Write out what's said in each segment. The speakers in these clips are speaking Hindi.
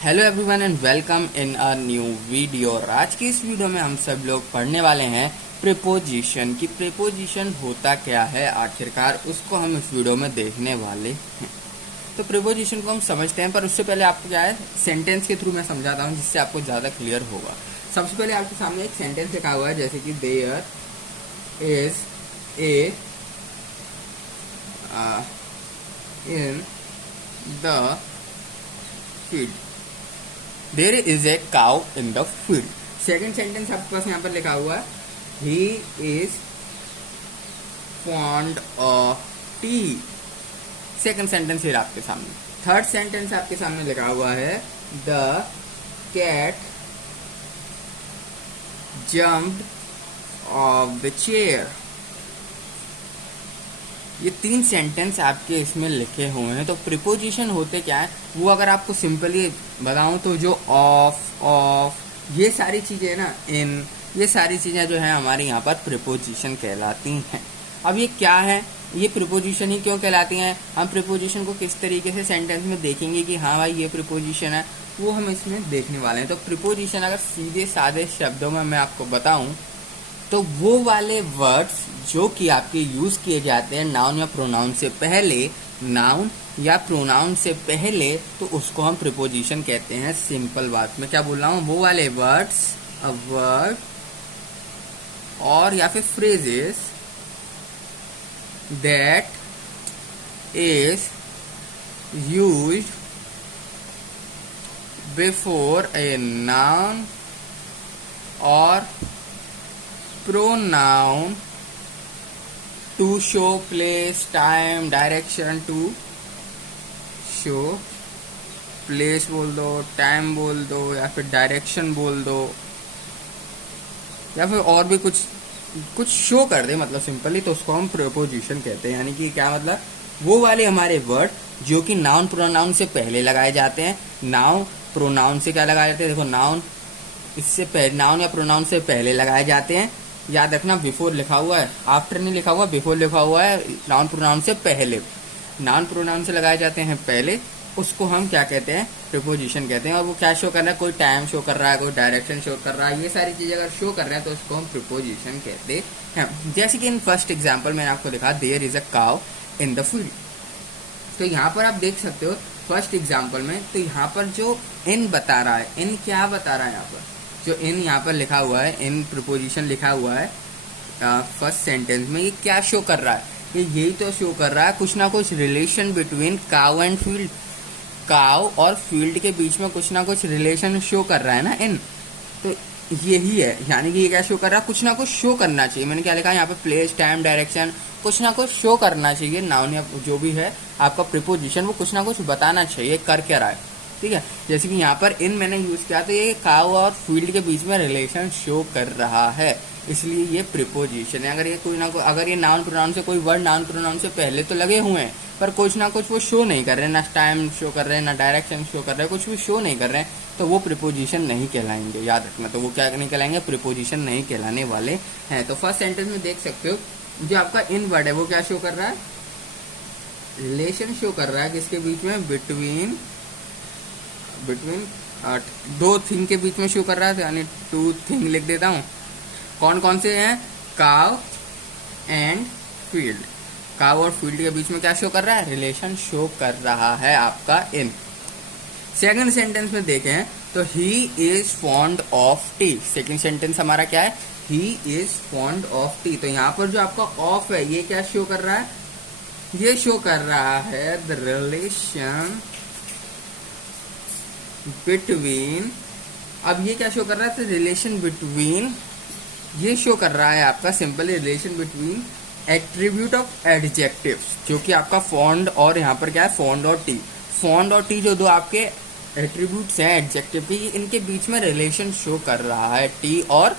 Hello everyone and welcome in a new video. और आज की इस वीडियो में हम सब लोग पढ़ने वाले हैं प्रीपोजिशन की। प्रीपोजिशन होता क्या है आखिरकार, उसको हम इस वीडियो में देखने वाले हैं। तो प्रीपोजिशन को हम समझते हैं, पर उससे पहले आपको क्या है सेंटेंस के थ्रू मैं समझाता हूँ जिससे आपको ज़्यादा क्लियर होगा। सबसे पहले आपके सामने एक सेंटेंस लिखा हुआ है, जैसे कि there is a in the field. There is a cow in the field. Second sentence आपके पास यहाँ पर लिखा हुआ है, he is fond of tea. Second sentence फिर आपके सामने। थर्ड सेंटेंस आपके सामने लिखा हुआ है, the cat jumped off the chair. ये तीन सेंटेंस आपके इसमें लिखे हुए हैं। तो प्रीपोजिशन होते क्या है वो अगर आपको सिंपली बताऊं तो जो ऑफ ये सारी चीजें ना, इन ये सारी चीजें जो है हमारे यहाँ पर प्रीपोजिशन कहलाती हैं। अब ये क्या है, ये प्रीपोजिशन ही क्यों कहलाती हैं, हम प्रीपोजिशन को किस तरीके से सेंटेंस में देखेंगे कि हाँ भाई ये प्रीपोजिशन है, वो हम इसमें देखने वाले हैं। तो प्रीपोजिशन अगर सीधे सादे शब्दों में मैं आपको बताऊं तो वो वाले वर्ड्स जो कि आपके यूज किए जाते हैं नाउन या प्रोनाउन से पहले, नाउन या प्रोनाउन से पहले, तो उसको हम प्रीपोजिशन कहते हैं। सिंपल बात में क्या बोल रहा हूँ, वो वाले वर्ड्स, अ वर्ड और या फिर phrases that is used before a noun और pronoun to show place, time, direction, to show place बोल दो, टाइम बोल दो, या फिर डायरेक्शन बोल दो, या फिर और भी कुछ शो कर दे, मतलब सिंपली, तो उसको हम प्रीपोजिशन कहते हैं। यानी कि क्या मतलब, वो वाले हमारे वर्ड जो कि नाउन प्रोनाउन से पहले लगाए जाते हैं। नाउन प्रोनाउन से क्या लगाए जाते हैं, देखो नाउन इससे पहले, नाउन या प्रोनाउन से पहले लगाए जाते हैं। याद रखना, बिफोर लिखा हुआ है, आफ्टर नहीं लिखा हुआ, बिफोर लिखा हुआ है। नाउन प्रोनाउन से पहले, नाउन प्रोनाउन से लगाए जाते हैं पहले, उसको हम क्या कहते हैं, प्रीपोजिशन कहते हैं। और वो क्या शो कर रहा है, कोई टाइम शो कर रहा है, कोई डायरेक्शन शो कर रहा है, ये सारी चीजें अगर शो कर रहे हैं तो उसको हम प्रीपोजिशन कहते हैं। जैसे कि इन फर्स्ट एग्जाम्पल मैंने आपको दिखा, there is a cow in the field. तो यहाँ पर आप देख सकते हो फर्स्ट एग्जाम्पल में, तो यहाँ पर जो इन बता रहा है, इन क्या बता रहा है, यहाँ पर जो इन यहाँ पर लिखा हुआ है, इन प्रीपोजिशन लिखा हुआ है फर्स्ट सेंटेंस में, ये क्या शो कर रहा है, ये यही तो शो कर रहा है कुछ ना कुछ relation between cow and field. Cow और फील्ड के बीच में कुछ ना कुछ रिलेशन शो कर रहा है ना इन, तो यही है। यानी कि ये क्या शो कर रहा है, कुछ ना कुछ शो करना चाहिए। मैंने क्या लिखा है यहाँ पे, प्लेस, टाइम, डायरेक्शन, कुछ ना कुछ शो करना चाहिए। नाउन या जो भी है आपका प्रीपोजिशन, वो कुछ ना कुछ बताना चाहिए कर क्या रहा है, ठीक है। जैसे कि यहाँ पर इन मैंने यूज किया, तो ये काउ और फील्ड के बीच में रिलेशन शो कर रहा है, इसलिए ये प्रीपोजिशन है। अगर ये कोई ना कोई, अगर ये नाउन प्रोनाउन से कोई वर्ड नाउन प्रोनाउन से पहले तो लगे हुए हैं, पर कुछ ना कुछ वो शो नहीं कर रहे हैं, ना टाइम शो कर रहे हैं, ना डायरेक्शन शो कर रहे हैं, कुछ भी शो नहीं कर रहे हैं, तो वो प्रीपोजिशन नहीं कहलाएंगे। याद रखना, तो वो क्या नहीं कहलाएंगे, प्रीपोजिशन नहीं कहलाने वाले हैं। तो फर्स्ट सेंटेंस में देख सकते हो जो आपका इन वर्ड है वो क्या शो कर रहा है, रिलेशन शो कर रहा है किसके बीच में, बिटवीन दो थिंग के बीच में शो कर रहा है, यानी टू थिंग लिख देता हूं। कौन कौन से हैं, काउ एंड फील्ड। काउ और फील्ड के बीच में क्या शो कर रहा है, रिलेशन शो कर रहा है आपका इन। सेकंड सेंटेंस में देखें तो ही is fond of T. Second sentence हमारा क्या है, he is fond of T. तो यहाँ पर जो आपका ऑफ है ये क्या शो कर रहा है, ये शो कर रहा है द रिलेशन बिटवीन। अब ये क्या शो कर रहा है, तो रिलेशन बिटवीन, ये शो कर रहा है आपका simply relation between attribute of adjectives, जो कि आपका फॉन्ड और यहाँ पर क्या है, फॉन्ड और टी। फॉन्ड और टी जो दो आपके एट्रीब्यूट्स हैं एडजेक्टिव की, इनके बीच में रिलेशन शो कर रहा है। टी और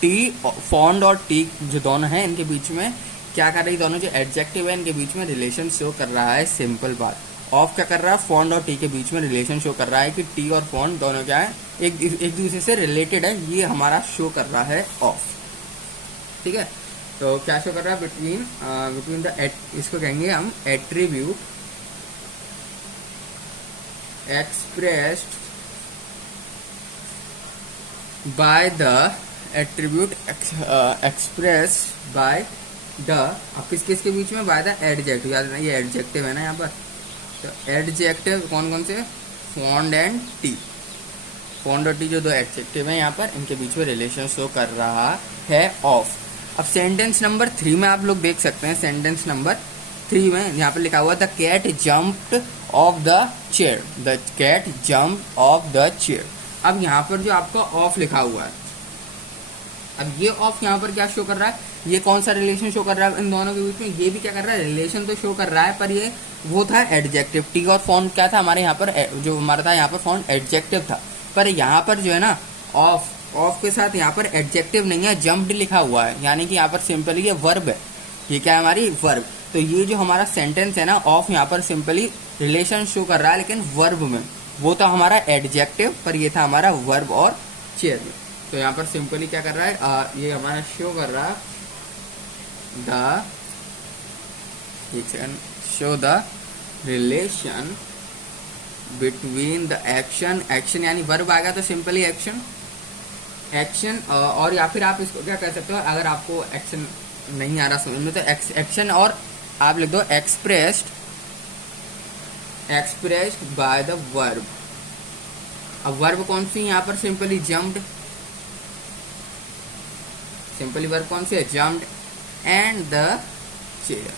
टी, फॉन्ड और टी जो दोनों हैं, इनके बीच में क्या कर रही, दोनों जो एडजेक्टिव है इनके बीच में रिलेशन शो कर रहा है। सिंपल बात। ऑफ क्या कर रहा है, फॉन्ड और टी के बीच में रिलेशन शो कर रहा है कि टी और फॉन्ड दोनों क्या है, एक दूसरे से रिलेटेड है, ये हमारा शो कर रहा है ऑफ, ठीक है। तो क्या शो कर रहा है, बिटवीन द, इसको कहेंगे हम attribute expressed by the attribute express by the, अब किस किस के बीच में, बाय द एडजेक्टिव, याद रखना ये एडजेक्टिव है ना यहाँ पर, तो एडजेक्टिव कौन कौन से, फॉन्ड एंड टी, फॉन्ड और टी जो दो एडजेक्टिव है यहाँ पर, इनके बीच में रिलेशन शो कर रहा है ऑफ। अब सेंटेंस नंबर 3 में आप लोग देख सकते हैं, सेंटेंस नंबर 3 में यहाँ पर लिखा हुआ the cat jumped off the chair, the cat jump off the chair. अब यहाँ पर जो आपका ऑफ लिखा हुआ है, अब ये ऑफ यहाँ पर क्या शो कर रहा है, ये कौन सा रिलेशन शो कर रहा है इन दोनों के बीच में, ये भी क्या कर रहा है, रिलेशन तो शो कर रहा है, पर ये वो था एडजेक्टिव, टी और फॉन्ट क्या था हमारे यहाँ पर, जो हमारा था यहाँ पर फॉन्ट एडजेक्टिव था, पर यहाँ पर जो है ना ऑफ के साथ यहाँ पर एडजेक्टिव नहीं है, जम्प्ड लिखा हुआ है, यानी कि यहाँ पर सिंपली ये वर्ब है, ये क्या है हमारी वर्ब। तो ये जो हमारा सेंटेंस है ना, ऑफ यहाँ पर सिंपली रिलेशन शो कर रहा है, लेकिन वर्ब में, वो था हमारा एडजेक्टिव, पर ये था हमारा वर्ब और चेयर में। तो यहाँ पर सिंपली क्या कर रहा है, ये हमारा शो कर रहा है द, एक second, show the relation between the action, action यानी वर्ब आएगा तो सिंपली एक्शन, एक्शन, और या फिर आप इसको क्या कह सकते हो, अगर आपको एक्शन नहीं आ रहा समझ में तो एक्शन और आप लिख दो एक्सप्रेस्ड बाय द वर्ब। अब वर्ब कौन सी यहाँ पर, सिंपली जम्प्ड, सिंपली वर्ब कौन सी है, jumped, and the chair,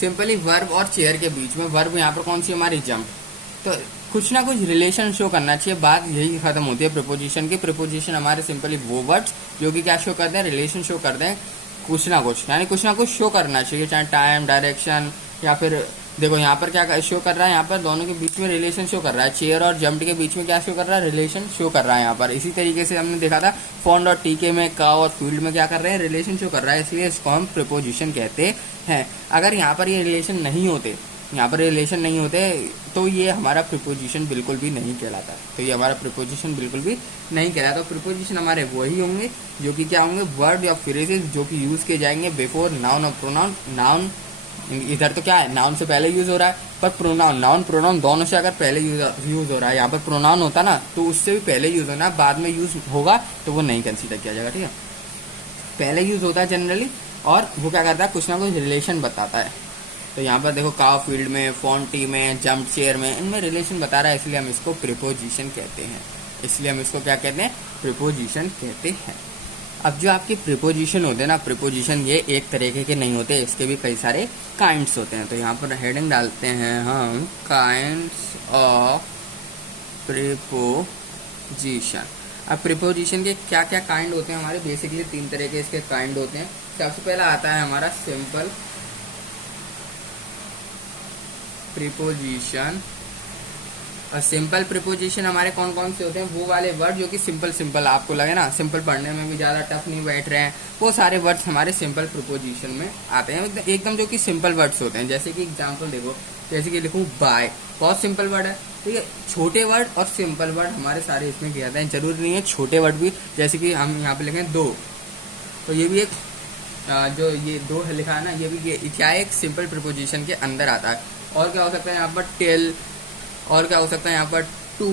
simply verb और चेयर के बीच में वर्ब यहाँ पर कौन सी हमारी, जम्प्ड। तो कुछ ना कुछ रिलेशन शो करना चाहिए, बात यही खत्म होती है प्रीपोजिशन की। प्रीपोजिशन हमारे सिंपली वो वर्ड्स जो कि क्या शो करते हैं, रिलेशन शो करते हैं, कुछ ना कुछ, यानी कुछ ना कुछ शो करना चाहिए, चाहे टाइम, डायरेक्शन, या फिर देखो यहाँ पर क्या शो कर रहा है, यहाँ पर दोनों के बीच में रिलेशन शो कर रहा है, चेयर और जम्प्ड के बीच में क्या शो कर रहा है, रिलेशन शो कर रहा है यहाँ पर। इसी तरीके से हमने देखा था फॉन्ड और टीके में, का और फील्ड में क्या कर रहे हैं, रिलेशन शो कर रहा है, इसलिए इसको हम प्रीपोजिशन कहते हैं। अगर यहाँ पर ये रिलेशन नहीं होते, यहाँ पर रिलेशन नहीं होते, तो ये हमारा प्रीपोजिशन बिल्कुल भी नहीं कहलाता, तो ये हमारा प्रीपोजिशन बिल्कुल भी नहीं कहलाता। तो प्रीपोजिशन हमारे वही होंगे जो कि क्या होंगे, वर्ड या फ्रेजेस जो कि यूज किए जाएंगे बिफोर नाउन और प्रोनाउन। नाउन इधर तो क्या है, नाउन से पहले यूज हो रहा है, पर प्रोनाउन, नाउन प्रोनाउन दोनों से अगर पहले यूज हो रहा है, यहाँ पर प्रोनाउन होता ना तो उससे भी पहले यूज होना, बाद में यूज होगा तो वो नहीं कंसीडर किया जाएगा, ठीक है। पहले यूज होता है जनरली, और वो क्या करता है, कुछ ना कुछ रिलेशन बताता है। तो यहाँ पर देखो काव फील्ड में, फॉन्ट टी में, जम्प चेयर में, इनमें रिलेशन बता रहा है, इसलिए हम इसको प्रीपोजिशन कहते हैं, इसलिए हम इसको क्या कहते हैं, प्रीपोजिशन कहते हैं। अब जो आपके प्रीपोजिशन होते हैं ना, प्रीपोजिशन ये एक तरीके के नहीं होते, इसके भी कई सारे काइंड्स होते हैं। तो यहाँ पर हेडिंग डालते हैं हम, काइंड्स ऑफ प्रीपोजिशन। अब प्रीपोजिशन के क्या क्या काइंड होते हैं हमारे, बेसिकली 3 तरह के इसके काइंड होते हैं। सबसे पहला आता है हमारा सिंपल प्रीपोजिशन। और सिंपल प्रीपोजिशन हमारे कौन कौन से होते हैं, वो वाले वर्ड जो कि सिंपल आपको लगे ना, सिंपल पढ़ने में भी ज़्यादा टफ नहीं बैठ रहे हैं, वो सारे वर्ड्स हमारे सिंपल प्रीपोजिशन में आते हैं, एकदम जो कि सिंपल वर्ड्स होते हैं। जैसे कि एग्जांपल देखो, जैसे कि लिखूँ बाय, बहुत सिंपल वर्ड है, ठीक है। छोटे वर्ड और सिंपल वर्ड हमारे सारे इसमें किए जाते हैं, जरूरी नहीं है छोटे वर्ड भी, जैसे कि हम यहाँ पे लिखें दो, तो ये भी एक जो ये दो है लिखा है ना, ये भी क्या है, एक सिंपल प्रीपोजिशन के अंदर आता है। और क्या हो सकता है यहाँ पर टेल, और क्या हो सकता है यहाँ पर टू,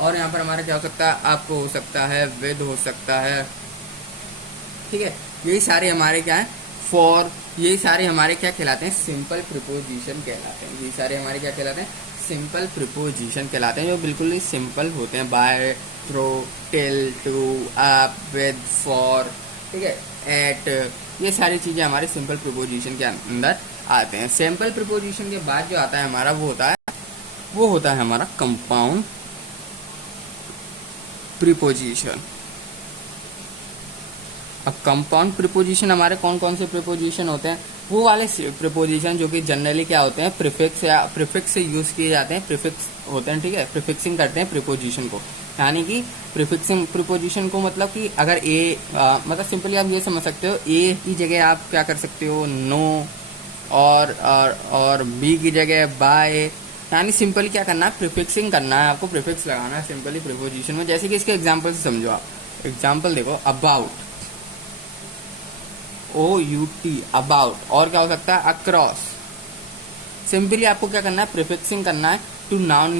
और यहाँ पर हमारा क्या हो सकता है, अप हो सकता है, विद हो सकता है, ठीक है। यही सारे हमारे क्या है, फॉर, यही सारे हमारे क्या कहलाते हैं, सिंपल प्रीपोजिशन कहलाते हैं। यही सारे हमारे क्या कहलाते हैं, सिंपल प्रीपोजिशन कहलाते हैं, जो बिल्कुल ही सिंपल होते हैं। By, through, till, to, up, with, for, ठीक है, एट, ये सारी चीजें हमारे सिंपल प्रीपोजिशन के अंदर आते हैं। सिंपल प्रीपोजिशन के बाद जो आता है हमारा, वो होता है हमारा कंपाउंड प्रीपोजिशन। अब कंपाउंड प्रीपोजिशन हमारे कौन कौन से प्रीपोजिशन होते हैं, वो वाले प्रीपोजिशन जो कि जनरली क्या होते हैं, प्रीफिक्स से यूज किए जाते हैं, प्रीफिक्स होते हैं, ठीक है, प्रीफिक्सिंग करते हैं प्रीपोजिशन को। यानी कि प्रीफिक्सिंग प्रीपोजिशन को मतलब कि अगर मतलब सिंपली आप ये समझ सकते हो, ए की जगह आप क्या कर सकते हो, नो, और बी की जगह बाय, यानी सिंपली क्या करना है, प्रीफिक्सिंग करना है, आपको प्रीफिक्स लगाना है सिंपली प्रीपोजिशन में। जैसे कि इसके एग्जांपल से समझो आप, एग्जांपल देखो, अबाउट, OUT, अबाउट, और क्या हो सकता है, अक्रॉस। सिंपली आपको क्या करना है, प्रीफिक्सिंग करना है टू नाउन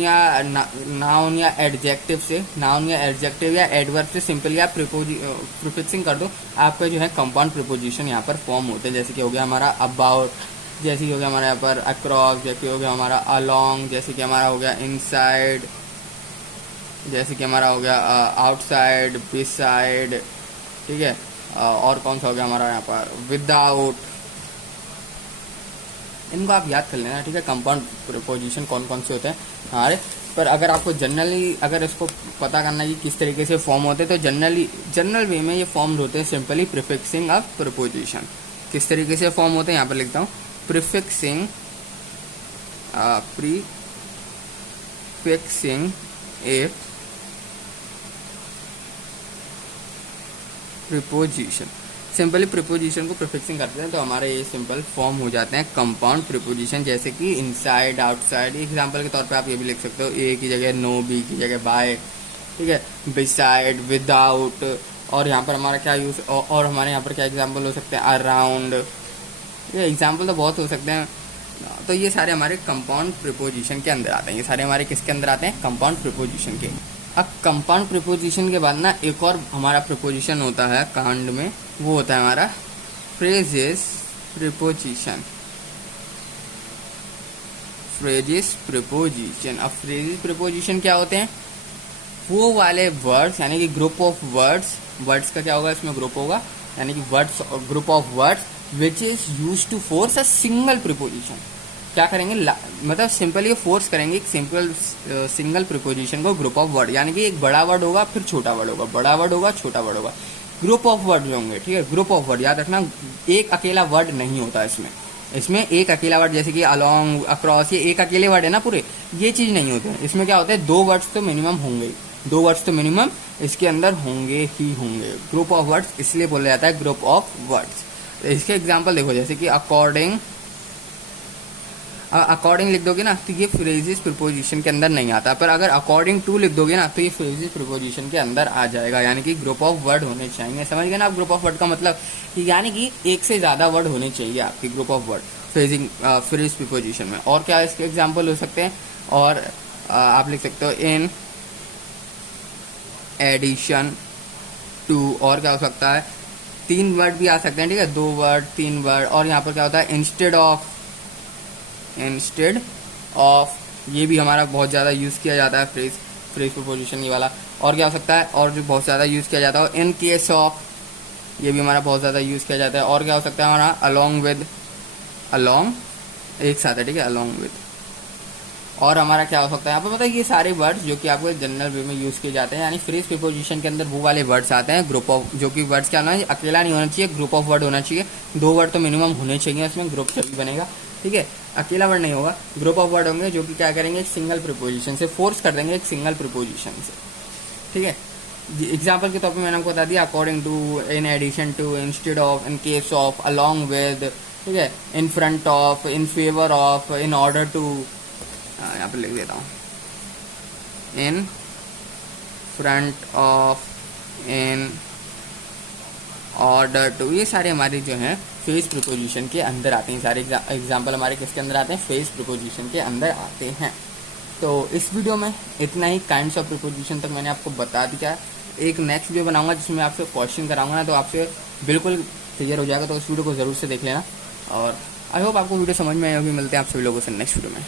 या एडजेक्टिव से, नाउन या एडजेक्टिव या एडवर्ब से सिंपली आप प्रीफिक्सिंग कर दो, आपका जो है कंपाउंड प्रीपोजिशन यहाँ पर फॉर्म होते हैं। जैसे कि हो गया हमारा अबाउट, जैसे कि हो गया हमारे यहाँ पर अक्रॉस, जैसे कि हो गया हमारा अलोंग, जैसे कि हमारा हो गया इनसाइड, जैसे कि हमारा हो गया आउटसाइड, बिसाइड, ठीक है। और कौन सा हो गया हमारा यहाँ पर विदाउट। इनको आप याद कर लेना, ठीक है, कंपाउंड प्रीपोजिशन कौन कौन से होते हैं हमारे। पर अगर आपको जनरली अगर इसको पता करना है कि किस तरीके से फॉर्म होते हैं, तो जनरल वे में ये फॉर्म होते हैं सिंपली प्रीफिक्सिंग ऑफ प्रीपोजिशन। किस तरीके से फॉर्म होते हैं यहाँ पर लिखता हूँ, प्रीफिक्सिंग ए प्रीपोजिशन। सिंपली प्रीपोजिशन को प्रीफिक्सिंग करते हैं तो हमारे ये सिंपल फॉर्म हो जाते हैं कंपाउंड प्रीपोजिशन, जैसे कि इनसाइड, आउटसाइड। एग्जांपल के तौर पे आप ये भी लिख सकते हो, ए की जगह नो, बी की जगह बाय, ठीक है, बिसाइड, विदाउट। और यहाँ पर हमारा क्या यूज, और हमारे यहाँ पर क्या एग्जाम्पल हो सकते हैं, अराउंड। ये एग्जाम्पल तो बहुत हो सकते हैं। तो ये सारे हमारे कंपाउंड प्रीपोजिशन के अंदर आते हैं। ये सारे हमारे किसके अंदर आते हैं, कंपाउंड प्रीपोजिशन के। अब कंपाउंड प्रीपोजिशन के बाद ना एक और हमारा प्रीपोजिशन होता है कांड में, वो होता है हमारा फ्रेजेस प्रीपोजिशन। Phrases preposition. अब फ्रेजेस प्रीपोजिशन क्या होते हैं, वो वाले वर्ड्स, यानी कि ग्रुप ऑफ वर्ड्स, वर्ड्स का क्या होगा इसमें, ग्रुप होगा, यानी कि words, group of words which is use to force a single preposition. क्या करेंगे, मतलब सिंपली फोर्स करेंगे एक सिंगल प्रीपोजिशन को, ग्रुप ऑफ वर्ड, यानी कि एक बड़ा वर्ड होगा फिर छोटा वर्ड होगा, बड़ा वर्ड होगा छोटा वर्ड होगा, ग्रुप ऑफ वर्ड होंगे, ठीक है। ग्रुप ऑफ वर्ड याद रखना, एक अकेला वर्ड नहीं होता इसमें एक अकेला वर्ड, जैसे कि अलोंग, अक्रॉस, ये एक अकेले वर्ड है ना पूरे, ये चीज नहीं होते हैं। इसमें क्या होता है, दो वर्ड्स तो मिनिमम होंगे, दो वर्ड्स तो मिनिमम इसके अंदर होंगे ही होंगे। ग्रुप ऑफ वर्ड्स इसलिए बोला जाता है ग्रुप ऑफ वर्ड्स। इसके एग्जाम्पल देखो, जैसे कि अकॉर्डिंग लिख दोगे ना तो ये फ्रेजेस प्रीपोजिशन के अंदर नहीं आता, पर अगर अकॉर्डिंग टू लिख दोगे ना तो ये फ्रेजेस प्रीपोजिशन के अंदर आ जाएगा। यानी कि ग्रुप ऑफ वर्ड होने चाहिए, समझ गए ना आप ग्रुप ऑफ वर्ड का मतलब, यानी कि एक से ज्यादा वर्ड होने चाहिए आपकी group of word phrase preposition में। और क्या इसके एग्जाम्पल हो सकते हैं, और आप लिख सकते हो इन एडिशन टू, और क्या हो सकता है, तीन वर्ड भी आ सकते हैं, ठीक है, दो वर्ड, तीन वर्ड। और यहाँ पर क्या होता है, इंस्टेड ऑफ, ये भी हमारा बहुत ज्यादा यूज किया जाता है फ्रेज प्रीपोजिशन ये वाला। और क्या हो सकता है, और जो बहुत ज्यादा यूज किया जाता है, इन केस ऑफ, ये भी हमारा बहुत ज्यादा यूज किया जाता है। और क्या हो सकता है हमारा, अलोंग विद, अलोंग एक साथ है, ठीक है, अलोंग विद। और हमारा क्या हो सकता है यहाँ पर, मतलब ये सारे वर्ड्स जो कि आपको जनरल वे में यूज किए जाते हैं, यानी फ्रेज प्रीपोजिशन के अंदर वो वाले वर्ड्स आते हैं ग्रुप ऑफ, जो कि वर्ड्स क्या होना चाहिए, अकेला नहीं होना चाहिए, ग्रुप ऑफ वर्ड होना चाहिए, दो वर्ड तो मिनिमम होने चाहिए इसमें, ग्रुप तभी बनेगा, ठीक है, अकेला वर्ड नहीं होगा, ग्रुप ऑफ वर्ड होंगे जो कि क्या करेंगे, एक सिंगल प्रीपोजिशन से फोर्स कर देंगे, एक सिंगल प्रीपोजिशन से, ठीक है। एग्जाम्पल के तौर पर मैंने आपको बता दिया, according to, in addition to, instead of, in case of, along with, ठीक है, in front of, in favour of, in order to, यहाँ पे लिख देता हूँ, in front of, in order to, ये सारे हमारे जो हैं फेज प्रीपोजिशन के अंदर आते हैं। सारे एग्जाम्पल हमारे किसके अंदर आते हैं, फेज प्रीपोजिशन के अंदर आते हैं। तो इस वीडियो में इतना ही, काइंड्स ऑफ प्रीपोजिशन तक मैंने आपको बता दिया। एक नेक्स्ट वीडियो बनाऊंगा जिसमें आपसे क्वेश्चन कराऊंगा ना, तो आपसे बिल्कुल क्लियर हो जाएगा, तो उस वीडियो को जरूर से देख लेना। और आई होप आपको वीडियो समझ में आई होगी। मिलते हैं आप सभी लोगों से नेक्स्ट वीडियो में।